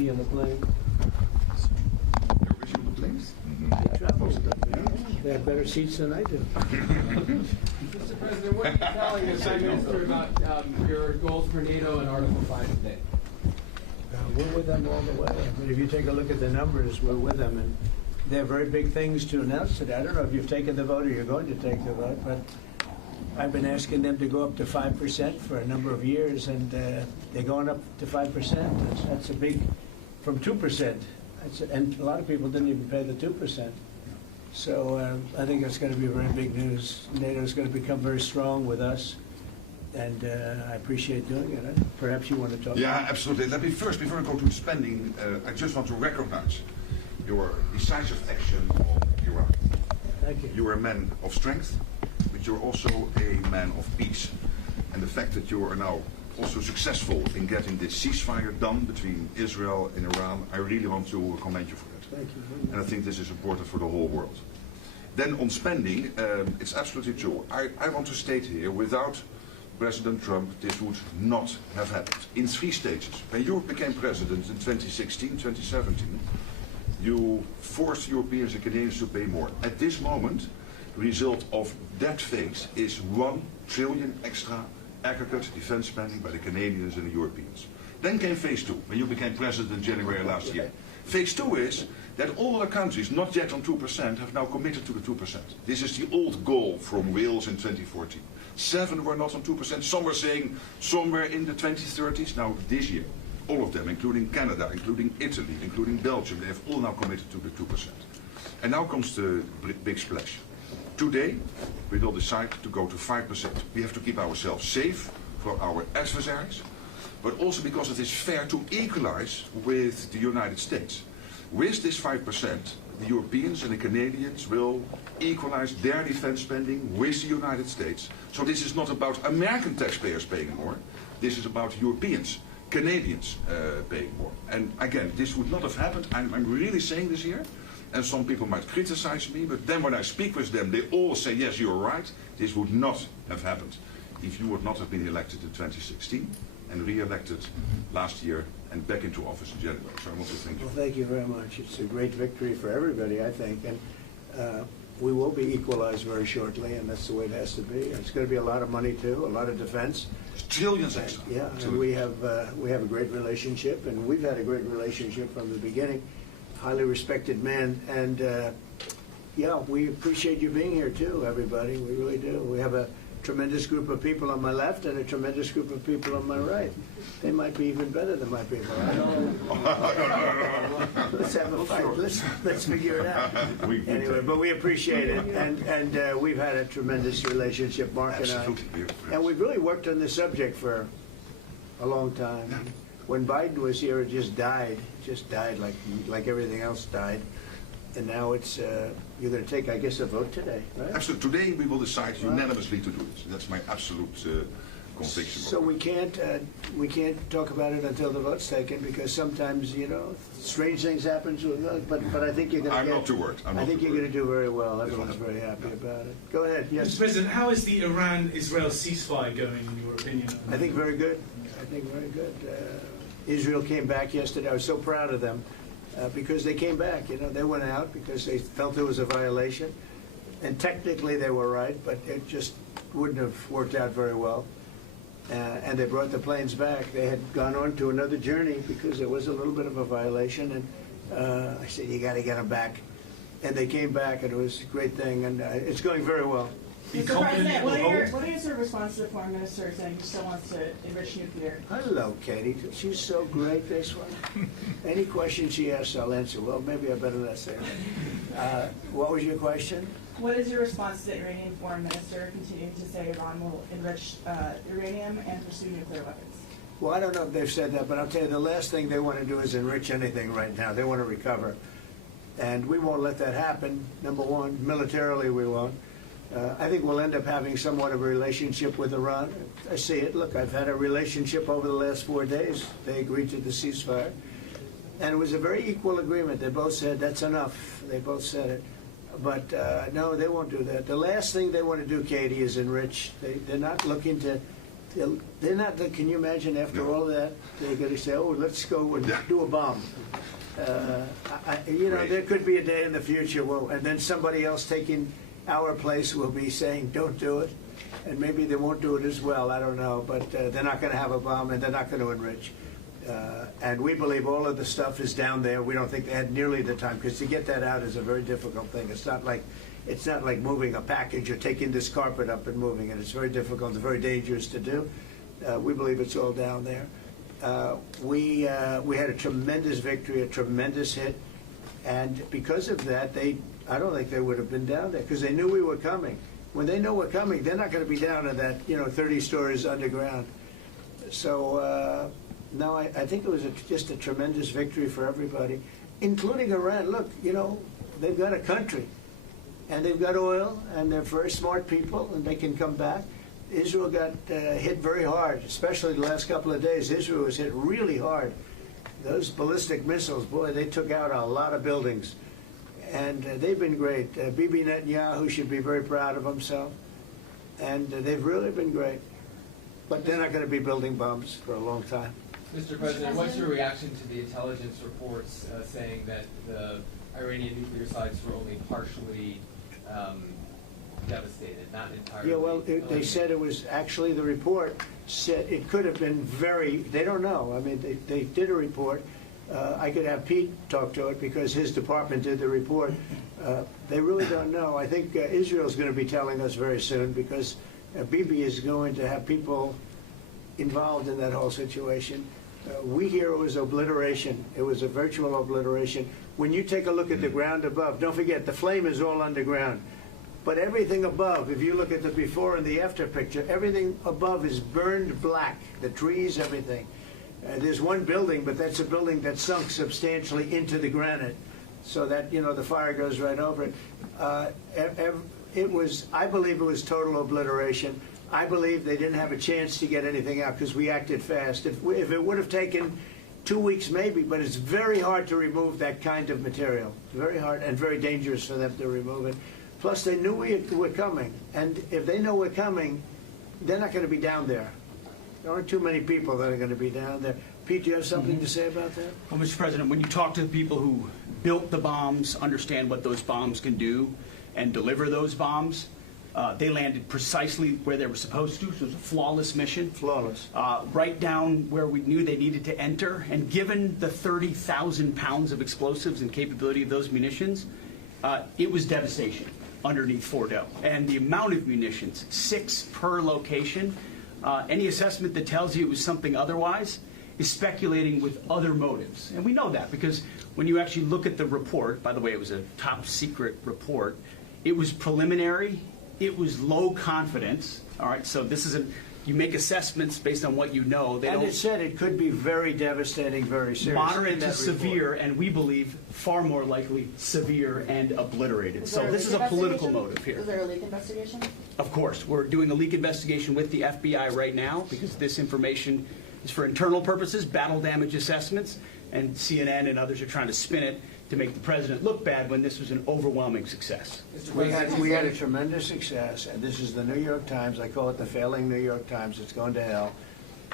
be on the plane. You're with you on the planes? They travel stuff. They have better seats than I do. Mr. President, what are you telling the Prime Minister about your goals for NATO and Article 5 today? We're with them all the way. I mean, if you take a look at the numbers, we're with them, and they have very big things to announce today. I don't know if you've taken the vote or you're going to take the vote, but I've been asking them to go up to 5% for a number of years, and they're going up to 5%. That's a big, from 2%. And a lot of people didn't even pay the 2%. So I think that's going to be very big news. NATO is going to become very strong with us, and I appreciate doing it. Perhaps you want to talk about it? Yeah, absolutely. Let me first, before I go to spending, I just want to recognize your decisive action on Iraq. Thank you. You are a man of strength, but you're also a man of peace. And the fact that you are now also successful in getting this ceasefire done between Israel and Iran, I really want to commend you for that. Thank you. And I think this is important for the whole world. Then on spending, it's absolutely true. I want to state here, without President Trump, this would not have happened. In 3 stages. When you became president in 2016, 2017, you forced Europeans and Canadians to pay more. At this moment, the result of that phase is 1 trillion extra aggregate defense spending by the Canadians and the Europeans. Then came phase 2, when you became president in January last year. Phase 2 is that all other countries not yet on 2% have now committed to the 2%. This is the old goal from Wales in 2014. 7 were not on 2%, some were saying somewhere in the 2030s. Now this year, all of them, including Canada, including Italy, including Belgium, they have all now committed to the 2%. And now comes the big splash. Today, we will decide to go to 5%. We have to keep ourselves safe for our adversaries, but also because it is fair to equalize with the United States. With this 5%, the Europeans and the Canadians will equalize their defense spending with the United States. So this is not about American taxpayers paying more. This is about Europeans, Canadians paying more. And again, this would not have happened. I'm really saying this here. And some people might criticize me, but then when I speak with them, they all say, yes, you're right. This would not have happened if you would not have been elected in 2016 and re-elected last year and back into office in January. So I want to thank you. Well, thank you very much. It's a great victory for everybody, I think. And we will be equalized very shortly, and that's the way it has to be. And it's going to be a lot of money, too, a lot of defense. Trillions extra. Yeah, and we have a great relationship, and we've had a great relationship from the beginning. Highly respected man, and yeah, we appreciate you being here too, everybody. We really do. We have a tremendous group of people on my left and a tremendous group of people on my right. They might be even better than my people. I don't know. Let's have a fight. Let's figure it out. Anyway, but we appreciate it, and we've had a tremendous relationship, Mark and I. And we've really worked on this subject for a long time. When Biden was here, it just died like everything else died. And now it's, you're going to take, I guess, a vote today, right? Absolutely. Today we will decide unanimously to do this. That's my absolute conviction. So we can't talk about it until the vote's taken, because sometimes, you know, strange things happen. But I think you're going to. I'm not too worried. I think you're going to do very well. Everyone's very happy about it. Go ahead. Yes, Mr. President. How is the Iran-Israel ceasefire going, in your opinion? I think very good. I think very good. Israel came back yesterday. I was so proud of them because they came back. You know, they went out because they felt there was a violation, and technically they were right, but it just wouldn't have worked out very well. And they brought the planes back. They had gone on to another journey because there was a little bit of a violation, and I said, you got to get them back. And they came back, and it was a great thing, and it's going very well. Mr. President, what is your response to the Foreign Minister saying he still wants to enrich nuclear? Hello, Katie. She's so great, this one. Any question she asks, I'll answer. Well, maybe I better not say that. What was your question? What is your response to the Iranian Foreign Minister continuing to say Iran will enrich uranium and pursue nuclear weapons? Well, I don't know if they've said that, but I'll tell you, the last thing they want to do is enrich anything right now. They want to recover. And we won't let that happen, number one. Militarily, we won't. I think we'll end up having somewhat of a relationship with Iran. I see it. Look, I've had a relationship over the last 4 days. They agreed to the ceasefire. And it was a very equal agreement. They both said, that's enough. They both said it. But no, they won't do that. The last thing they want to do, Katie, is enrich. They're not looking to they're not, can you imagine after all of that, they're going to say, oh, let's go and do a bomb. There could be a day in the future, and then somebody else taking our place will be saying, don't do it. And maybe they won't do it as well, I don't know, but they're not going to have a bomb and they're not going to enrich. And we believe all of the stuff is down there. We don't think they had nearly the time, because to get that out is a very difficult thing. It's not like moving a package or taking this carpet up and moving it. It's very difficult. It's very dangerous to do. We believe it's all down there. We had a tremendous victory, a tremendous hit, and because of that, I don't think they would have been down there, because they knew we were coming. When they know we're coming, they're not going to be down in that 30 stories underground. So no, I think it was just a tremendous victory for everybody, including Iran. Look, they've got a country, and they've got oil, and they're very smart people, and they can come back. Israel got hit very hard, especially the last couple of days. Israel was hit really hard. Those ballistic missiles, boy, they took out a lot of buildings. And they've been great. Bibi Netanyahu should be very proud of himself. And they've really been great. But they're not going to be building bombs for a long time. Mr. President, what's your reaction to the intelligence reports saying that the Iranian nuclear sites were only partially devastated, not entirely? Yeah, well, they said it was actually, the report said it could have been they don't know. I mean, they did a report. I could have Pete talk to it because his department did the report. They really don't know. I think Israel's going to be telling us very soon, because Bibi is going to have people involved in that whole situation. We hear it was obliteration. It was a virtual obliteration. When you take a look at the ground above, don't forget, the flame is all underground. But everything above, if you look at the before and the after picture, everything above is burned black. The trees, everything. There's one building, but that's a building that sunk substantially into the granite, so that the fire goes right over it. I believe it was total obliteration. I believe they didn't have a chance to get anything out because we acted fast. If it would have taken 2 weeks, maybe, but it's very hard to remove that kind of material. Very hard and very dangerous for them to remove it. Plus, they knew we were coming, and if they know we're coming, they're not going to be down there. There aren't too many people that are going to be down there. Pete, do you have something to say about that? Well, Mr. President, when you talk to the people who built the bombs, understand what those bombs can do, and deliver those bombs, they landed precisely where they were supposed to. So it was a flawless mission. Flawless. Right down where we knew they needed to enter. And given the 30,000 pounds of explosives and capability of those munitions, it was devastation underneath Fordo. And the amount of munitions, 6 per location. Any assessment that tells you it was something otherwise is speculating with other motives. And we know that because when you actually look at the report, by the way, it was a top secret report, it was preliminary, it was low confidence. All right, so this isn't, you make assessments based on what you know. And it said it could be very devastating, very serious. Moderate to severe, and we believe far more likely severe and obliterated. So this is a political motive here. Was there a leak investigation? Of course. We're doing a leak investigation with the FBI right now because this information is for internal purposes, battle damage assessments, and CNN and others are trying to spin it to make the president look bad when this was an overwhelming success. We had a tremendous success, and this is the New York Times. I call it the failing New York Times. It's going to hell.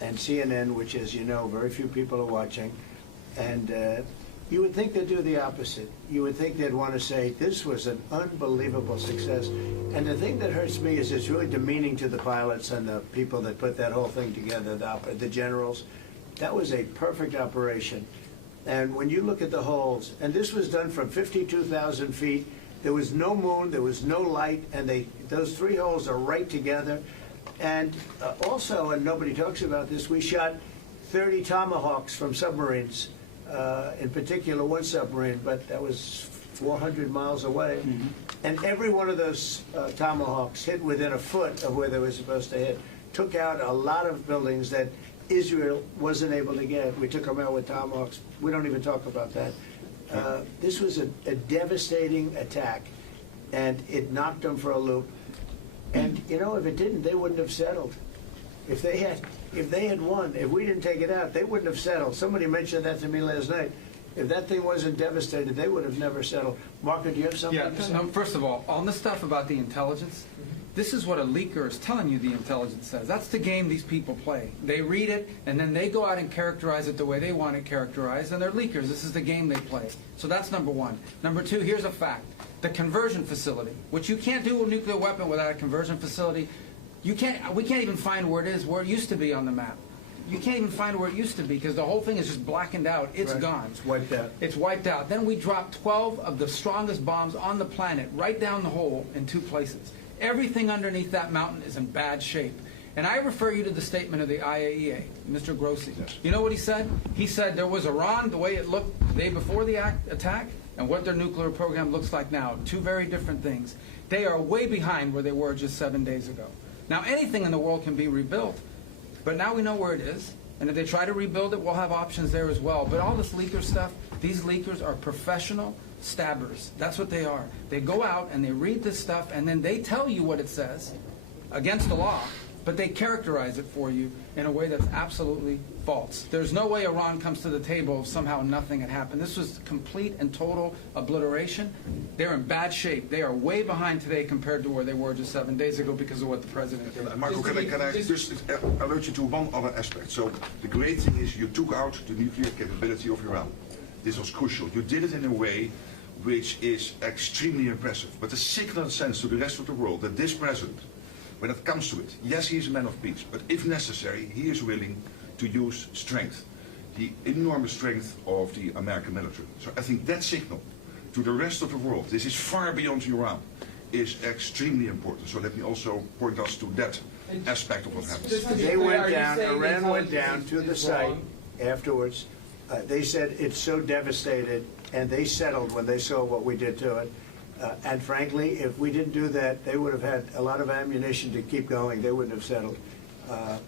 And CNN, which, as you know, very few people are watching. And you would think they'd do the opposite. You would think they'd want to say, this was an unbelievable success. And the thing that hurts me is it's really demeaning to the pilots and the people that put that whole thing together, the generals. That was a perfect operation. And when you look at the holes, and this was done from 52,000 feet, there was no moon, there was no light, and those 3 holes are right together. And also, and nobody talks about this, we shot 30 Tomahawks from submarines, in particular one submarine, but that was 400 miles away. Mm-hmm. And every one of those Tomahawks hit within a foot of where they were supposed to hit, took out a lot of buildings that Israel wasn't able to get. We took them out with Tomahawks. We don't even talk about that. This was a devastating attack, and it knocked them for a loop. And if it didn't, they wouldn't have settled. If they had won, if we didn't take it out, they wouldn't have settled. Somebody mentioned that to me last night. If that thing wasn't devastated, they would have never settled. Marco, do you have something to say? First of all, on the stuff about the intelligence, This is what a leaker is telling you the intelligence says. That's the game these people play. They read it, and then they go out and characterize it the way they want it characterized, and they're leakers. This is the game they play. So that's number one. Number two, here's a fact. The conversion facility, which you can't do a nuclear weapon without a conversion facility. We can't even find where it is, where it used to be on the map. You can't even find where it used to be because the whole thing is just blackened out. It's Right. gone. It's wiped out. It's wiped out. Then we dropped 12 of the strongest bombs on the planet right down the hole in 2 places. Everything underneath that mountain is in bad shape. And I refer you to the statement of the IAEA, Mr. Grossi. Yes. You know what he said? He said there was Iran, the way it looked the day before the attack, and what their nuclear program looks like now. 2 very different things. They are way behind where they were just 7 days ago. Now, anything in the world can be rebuilt, but now we know where it is. And if they try to rebuild it, we'll have options there as well. But all this leaker stuff, these leakers are professional stabbers. That's what they are. They go out and they read this stuff, and then they tell you what it says against the law, but they characterize it for you in a way that's absolutely false. There's no way Iran comes to the table if somehow nothing had happened. This was complete and total obliteration. They're in bad shape. They are way behind today compared to where they were just 7 days ago because of what the president did. Marco, can I just alert you to one other aspect? So the great thing is you took out the nuclear capability of Iran. This was crucial. You did it in a way which is extremely impressive. But the signal sends to the rest of the world that this president, when it comes to it, yes, he is a man of peace, but if necessary, he is willing to use strength, the enormous strength of the American military. So I think that signal to the rest of the world, this is far beyond Iran, is extremely important. So let me also point us to that aspect of what happened. Just to be They clear, went are you down, saying the Iran went down intelligence to the is site wrong? afterwards. They said it's so devastated, and they settled when they saw what we did to it. And frankly, if we didn't do that, they would have had a lot of ammunition to keep going. They wouldn't have settled.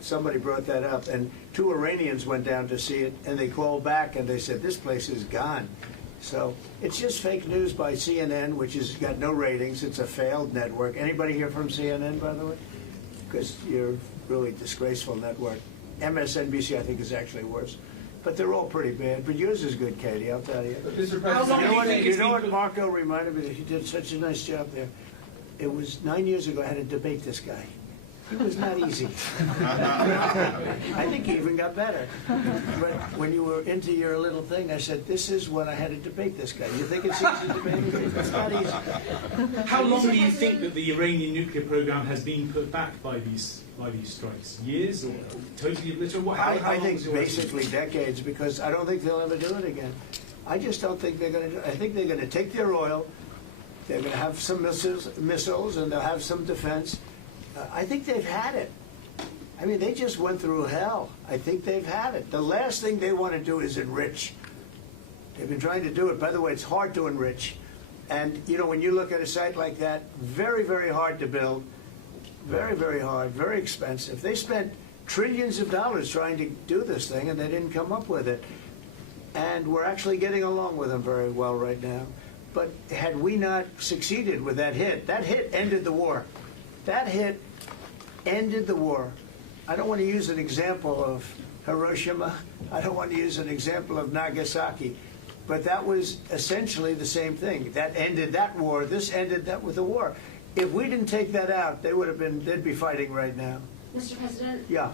Somebody brought that up, and 2 Iranians went down to see it, and they called back and they said, this place is gone. So it's just fake news by CNN, which has got no ratings. It's a failed network. Anybody here from CNN, by the way? Because you're a really disgraceful network. MSNBC, I think, is actually worse. But they're all pretty bad. But yours is good, Katie, I'll tell you. But Mr. How long President, do you what, think you it's know what been- Marco reminded me that he did such a nice job there. It was 9 years ago I had to debate this guy. He was not easy. I think he even got better. But when you were into your little thing, I said, this is when I had to debate this guy. You think it's easy to debate him? It's not easy. How long do you think that the Iranian nuclear program has been put back by these strikes? Years or totally obliterated? How I long think is your basically decades, because I don't think they'll ever do it again. I just don't think they're going to do it. I think they're going to take their oil, they're going to have some missiles, and they'll have some defense. I think they've had it. I mean, they just went through hell. I think they've had it. The last thing they want to do is enrich. They've been trying to do it. By the way, it's hard to enrich. And, you know, when you look at a site like that, very, very hard to build. Very, very hard, very expensive. They spent trillions of dollars trying to do this thing, and they didn't come up with it. And we're actually getting along with them very well right now. But had we not succeeded with that hit ended the war. That hit ended the war. I don't want to use an example of Hiroshima. I don't want to use an example of Nagasaki. But that was essentially the same thing. That ended that war. This ended that with the war. If we didn't take that out, they'd be fighting right now. Mr. President? Yeah.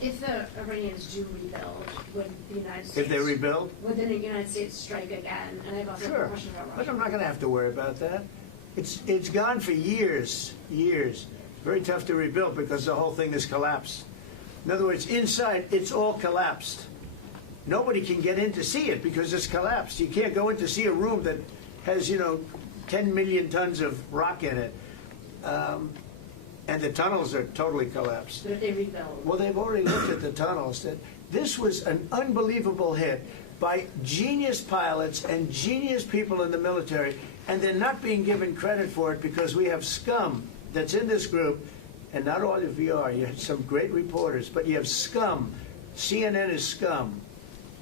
If the Iranians do rebuild, would the United States... If they rebuild? Would the United States strike again? And I have also a Sure. question about But Russia. I'm not going to have to worry about that. It's gone for years. Very tough to rebuild because the whole thing has collapsed. In other words, inside, it's all collapsed. Nobody can get in to see it because it's collapsed. You can't go in to see a room that has, 10 million tons of rock in it. And the tunnels are totally collapsed. But if they rebuild... Well, they've already looked at the tunnels. This was an unbelievable hit by genius pilots and genius people in the military, and they're not being given credit for it because we have scum that's in this group, and not all of you are. You have some great reporters, but you have scum. CNN is scum.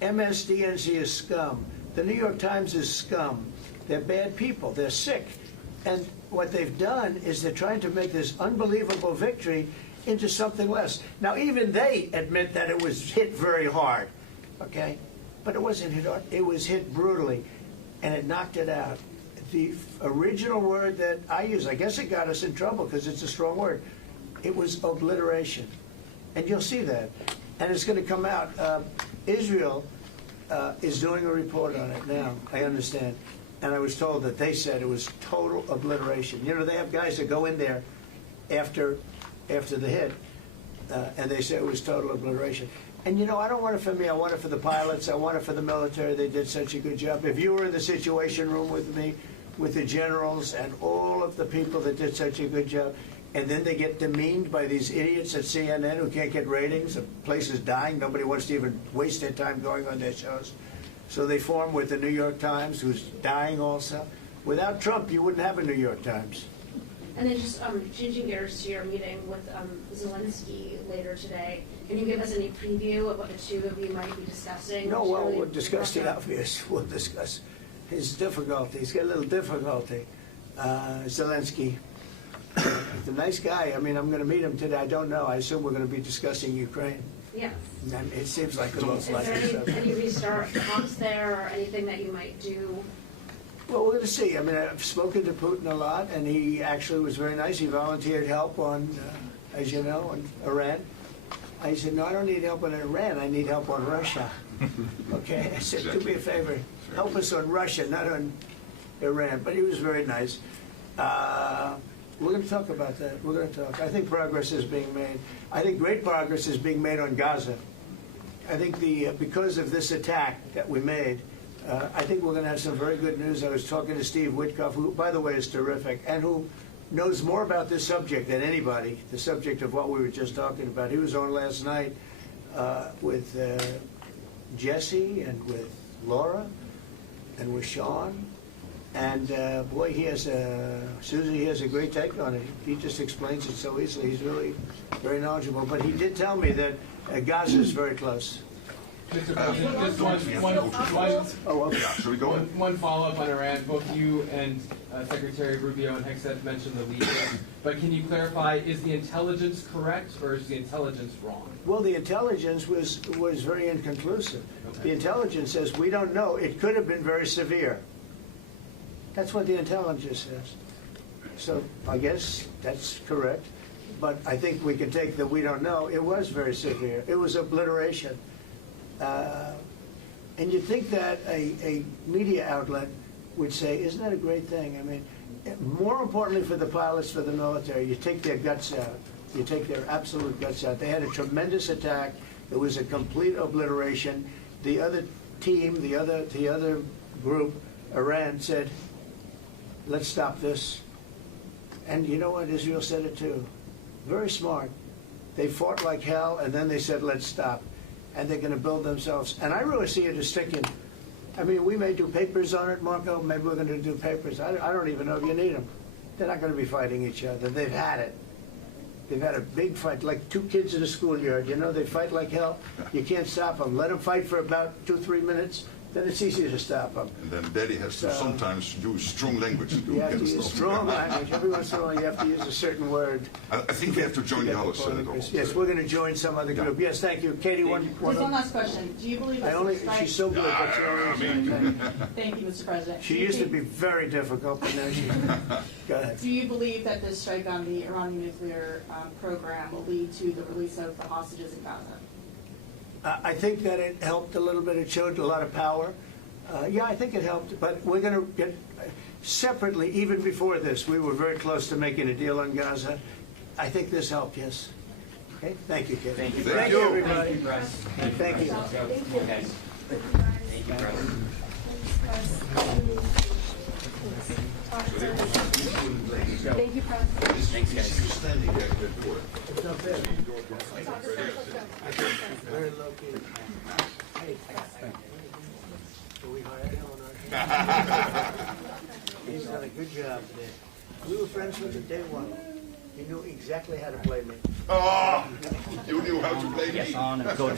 MSDNC is scum. The New York Times is scum. They're bad people. They're sick. And what they've done is they're trying to make this unbelievable victory into something less. Now, even they admit that it was hit very hard, okay? But it wasn't hit hard. It was hit brutally, and it knocked it out. the original word that I use, I guess it got us in trouble because it's a strong word. It was obliteration. And you'll see that. And it's going to come out. Israel is doing a report on it now, I understand. And I was told that they said it was total obliteration. You know, they have guys that go in there after the hit, and they say it was total obliteration. And you know, I don't want it for me. I want it for the pilots. I want it for the military. They did such a good job. If you were in the Situation Room with me, with the generals and all of the people that did such a good job, and then they get demeaned by these idiots at CNN who can't get ratings. The place is dying. Nobody wants to even waste their time going on their shows. So they form with the New York Times, who's dying also. Without Trump, you wouldn't have a New York Times. And then just changing gears to your meeting with Zelensky later today, can you give us any preview of what the two of you might be discussing? No, well, Really we'll discuss the rough obvious. We'll discuss his difficulty. He's got a little difficulty. Zelensky, he's a nice guy. I mean, I'm going to meet him today. I don't know. I assume we're going to be discussing Ukraine. Yeah. And it seems like the most Is likely there subject. any restart talks there or anything that you might do? Well, we're going to see. I mean, I've spoken to Putin a lot, and he actually was very nice. He volunteered help on, as you know, on Iran. I said, no, I don't need help on Iran. I need help on Russia. Okay? I said, do me a favor. Help us on Russia, not on Iran. But he was very nice. We're going to talk about that. We're going to talk. I think progress is being made. I think great progress is being made on Gaza. I think because of this attack that we made, I think we're going to have some very good news. I was talking to Steve Witkoff, who, by the way, is terrific, and who knows more about this subject than anybody, the subject of what we were just talking about. He was on last night with Jesse and with Laura and with Sean. And boy, Susie has a great take on it. He just explains it so easily. He's really very knowledgeable. But he did tell me that Gaza is very close. Mr. President, just Shall we go? one follow-up on Iran. Both you and Secretary Rubio and Hexet mentioned the leak. But can you clarify, is the intelligence correct or is the intelligence wrong? Well, the intelligence was very inconclusive. Okay. The intelligence says we don't know. It could have been very severe. That's what the intelligence says. So I guess that's correct. But I think we can take that we don't know. It was very severe. It was obliteration. And you'd think that a media outlet would say, isn't that a great thing? I mean, more importantly for the pilots, for the military, you take their guts out. You take their absolute guts out. They had a tremendous attack. It was a complete obliteration. The other team, the other group, Iran, said, let's stop this. And you know what? Israel said it too. Very smart. They fought like hell, and then they said, let's stop. And they're going to build themselves. And I really see it as sticking. I mean, we may do papers on it, Marco. Maybe we're going to do papers. I don't even know if you need them. They're not going to be fighting each other. They've had it. They've had a big fight, like two kids in a schoolyard. You know, they fight like hell. You can't stop them. Let them fight for about 2-3 minutes. Then it's easy to stop them. And then Daddy has to sometimes use strong language to You have to get use stuff. strong language. Every once in a while, you have to use a certain word. I think we have to join the other senators. Yes, we're going to join some other group. Yes, thank you. Katie, one. Just one last question. Do you believe that She's so good. That's the only thing. Thank you, Mr. President. She used to be very difficult, but now she. Go ahead. Do you believe that this strike on the Iranian nuclear program will lead to the release of the hostages in Gaza? I think that it helped a little bit. It showed a lot of power. Yeah, I think it helped, but we're going to get separately, even before this, we were very close to making a deal on Gaza. I think this helped, yes. Okay, thank you, Kevin. Thank you. Thank you, everybody. Thank you. Thank you. Thank you, President. Thanks, guys. Standing there, It's not bad. Very low key. Hey, so we hired him on our He's done a good job today. We were friends from the day one. He knew exactly how to play me. Oh, you knew how to play me. Yes, on and go to